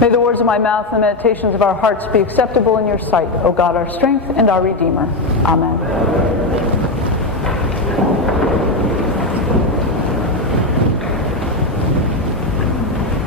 May the words of my mouth and the meditations of our hearts be acceptable in your sight, O God, our strength and our Redeemer. Amen.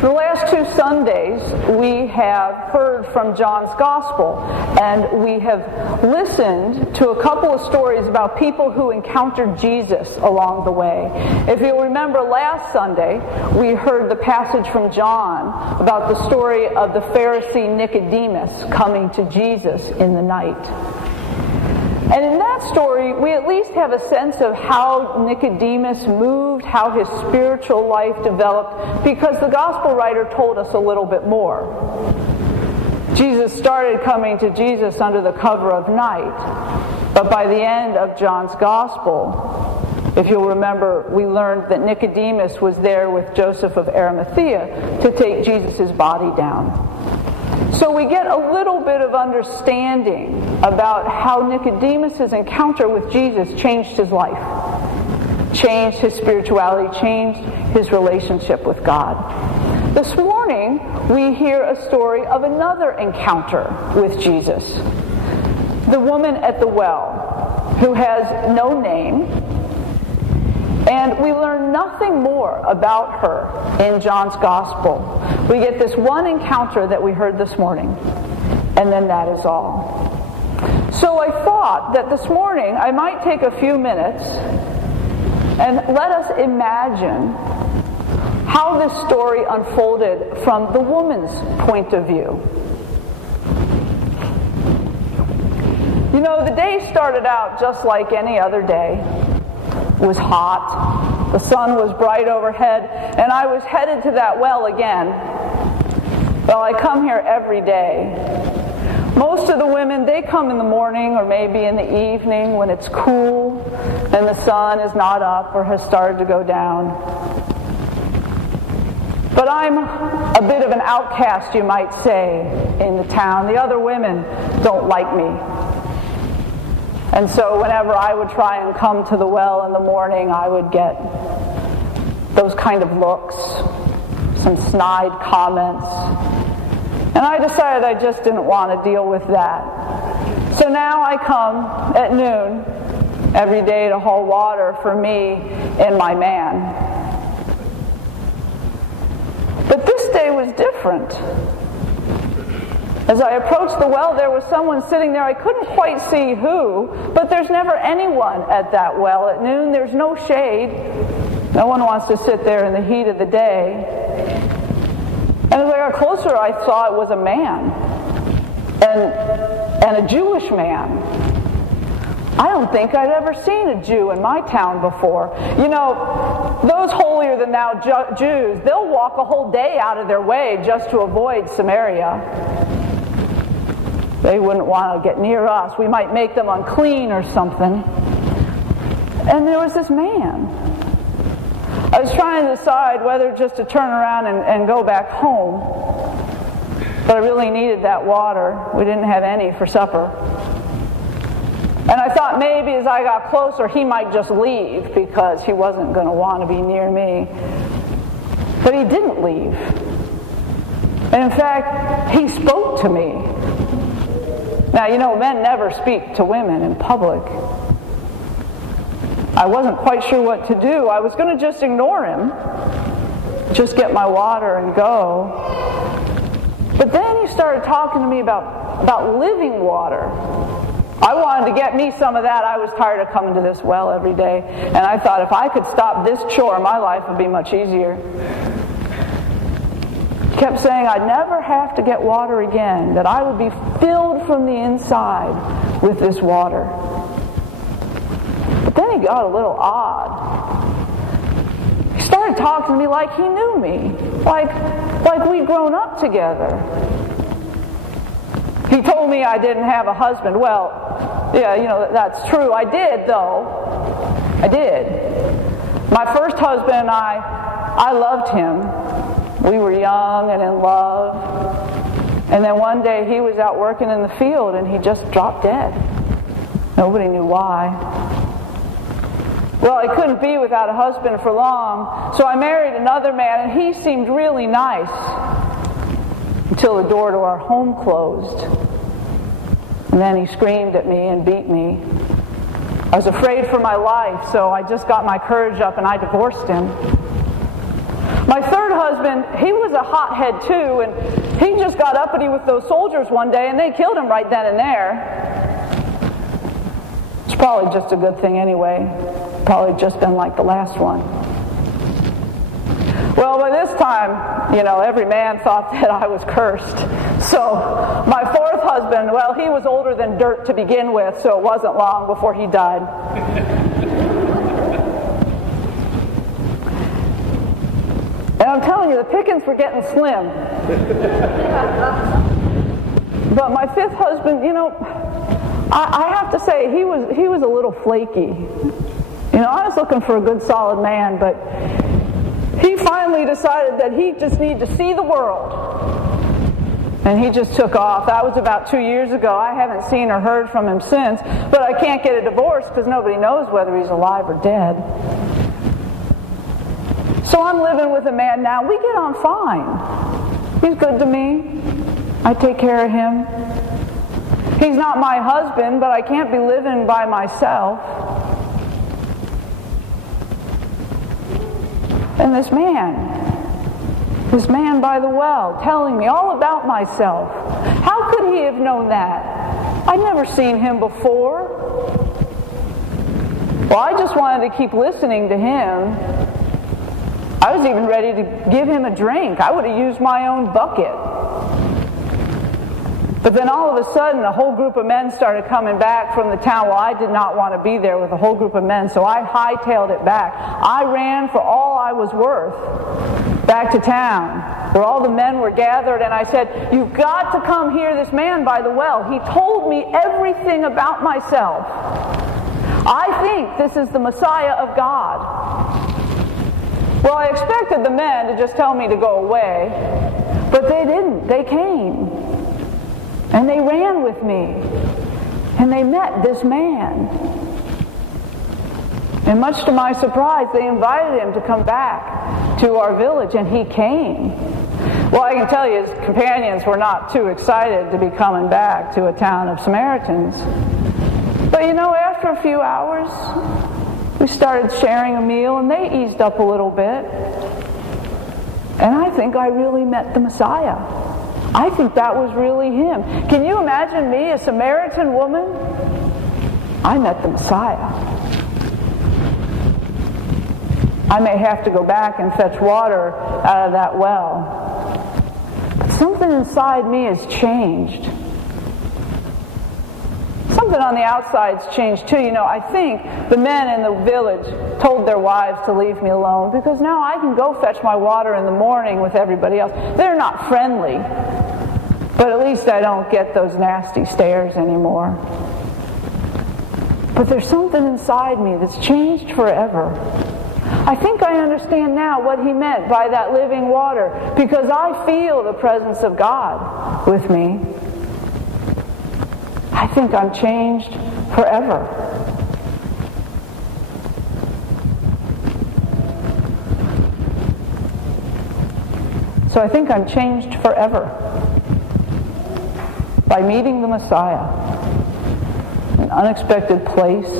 The last two Sundays, we have heard from John's Gospel, and we have listened to a couple of stories about people who encountered Jesus along the way. If you'll remember last Sunday, we heard the passage from John about the story of the Pharisee Nicodemus coming to Jesus in the night. And in that story, we at least have a sense of how Nicodemus moved, how his spiritual life developed, because the gospel writer told us a little bit more. Jesus started coming to Jesus under the cover of night, but by the end of John's gospel, if you'll remember, we learned that Nicodemus was there with Joseph of Arimathea to take Jesus' body down. So we get a little bit of understanding about how Nicodemus' encounter with Jesus changed his life, changed his spirituality, changed his relationship with God. This morning, we hear a story of another encounter with Jesus. The woman at the well, who has no name, and we learn nothing more about her in John's Gospel. We get this one encounter that we heard this morning, and then that is all. So I thought that this morning I might take a few minutes and let us imagine how this story unfolded from the woman's point of view. You know, the day started out just like any other day. It was hot, the sun was bright overhead, and I was headed to that well again. Well, I come here every day. Most of the women, they come in the morning or maybe in the evening when it's cool and the sun is not up or has started to go down. But I'm a bit of an outcast, you might say, in the town. The other women don't like me. And so whenever I would try and come to the well in the morning, I would get those kind of looks, some snide comments. And I decided I just didn't want to deal with that. So now I come at noon every day to haul water for me and my man. But this day was different. As I approached the well, there was someone sitting there. I couldn't quite see who, but there's never anyone at that well at noon. There's no shade. No one wants to sit there in the heat of the day. And as I got closer, I saw it was a man, and a Jewish man. I don't think I'd ever seen a Jew in my town before. You know, those holier-than-thou Jews, they'll walk a whole day out of their way just to avoid Samaria. They wouldn't want to get near us. We might make them unclean or something. And there was this man. I was trying to decide whether just to turn around and go back home. But I really needed that water. We didn't have any for supper. And I thought maybe as I got closer, he might just leave because he wasn't going to want to be near me. But he didn't leave. And in fact, he spoke to me. Now, you know, men never speak to women in public. I wasn't quite sure what to do. I was going to just ignore him, just get my water and go. But then he started talking to me about living water. I wanted to get me some of that. I was tired of coming to this well every day. And I thought if I could stop this chore, my life would be much easier. He kept saying I'd never have to get water again, that I would be filled from the inside with this water. But then he got a little odd. He started talking to me like he knew me, like we'd grown up together. He told me I didn't have a husband. Well, yeah, you know, that's true. I did, though. I did. My first husband and I loved him. We were young and in love. And then one day he was out working in the field and he just dropped dead. Nobody knew why. Well, I couldn't be without a husband for long, so I married another man, and he seemed really nice. until the door to our home closed. And then he screamed at me and beat me. I was afraid for my life, so I just got my courage up and I divorced him. My third husband, he was a hothead too, and he just got uppity with those soldiers one day and they killed him right then and there. It's probably just a good thing anyway. Probably just been like the last one. Well, by this time, every man thought that I was cursed. So my fourth husband, well, he was older than dirt to begin with, so it wasn't long before he died. And I'm telling you, the pickings were getting slim. But my fifth husband, I have to say, he was a little flaky. I was looking for a good, solid man, but he finally decided that he just needed to see the world. And he just took off. That was about 2 years ago. I haven't seen or heard from him since, but I can't get a divorce because nobody knows whether he's alive or dead. So I'm living with a man now. We get on fine. He's good to me. I take care of him. He's not my husband, but I can't be living by myself. And this man by the well, telling me all about myself. How could he have known that? I'd never seen him before. Well, I just wanted to keep listening to him. I was even ready to give him a drink. I would have used my own bucket. But then all of a sudden, a whole group of men started coming back from the town. Well, I did not want to be there with a whole group of men, so I hightailed it back. I ran for all I was worth back to town, where all the men were gathered, and I said, "You've got to come hear this man by the well. He told me everything about myself. I think this is the Messiah of God." Well, I expected the men to just tell me to go away, but they didn't. They came. And they ran with me. And they met this man. And much to my surprise, they invited him to come back to our village, and he came. Well, I can tell you, his companions were not too excited to be coming back to a town of Samaritans. But after a few hours, we started sharing a meal, and they eased up a little bit. And I think I really met the Messiah. I think that was really him. Can you imagine me, a Samaritan woman? I met the Messiah. I may have to go back and fetch water out of that well. But something inside me has changed. Something on the outside's changed too. I think the men in the village told their wives to leave me alone because now I can go fetch my water in the morning with everybody else. They're not friendly, but at least I don't get those nasty stares anymore. But there's something inside me that's changed forever. I think I understand now what he meant by that living water, because I feel the presence of God with me. I think I'm changed forever. So I think I'm changed forever by meeting the Messiah. An unexpected place,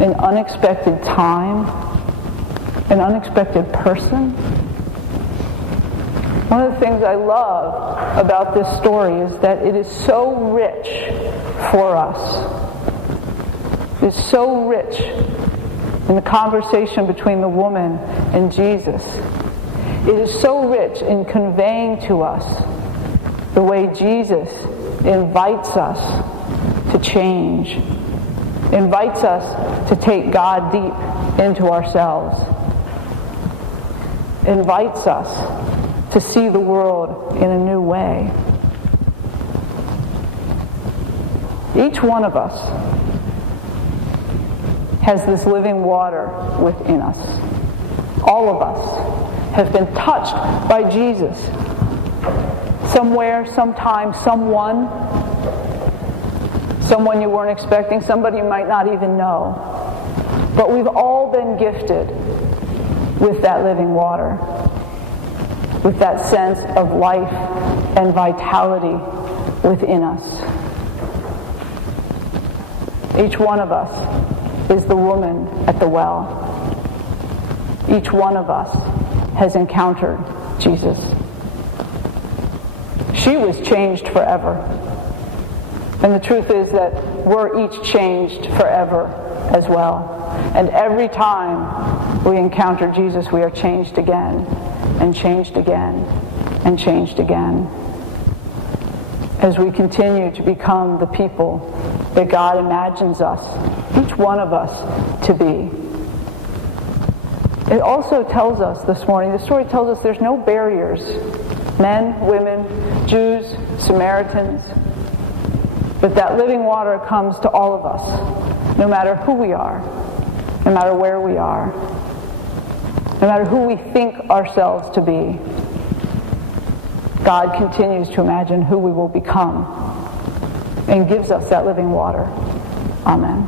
an unexpected time, an unexpected person. One of the things I love about this story is that it is so rich for us. It's so rich in the conversation between the woman and Jesus. It is so rich in conveying to us the way Jesus invites us to change, invites us to take God deep into ourselves, invites us to see the world in a new way. Each one of us has this living water within us. All of us have been touched by Jesus. Somewhere, sometime, someone you weren't expecting, somebody you might not even know. But we've all been gifted with that living water. with that sense of life and vitality within us. Each one of us is the woman at the well. Each one of us has encountered Jesus. She was changed forever. And the truth is that we're each changed forever as well. And every time we encounter Jesus, we are changed again, and changed again, and changed again. As we continue to become the people that God imagines us, each one of us, to be. It also tells us this morning, the story tells us there's no barriers. Men, women, Jews, Samaritans. But that living water comes to all of us, no matter who we are, no matter where we are, no matter who we think ourselves to be. God continues to imagine who we will become and gives us that living water. Amen.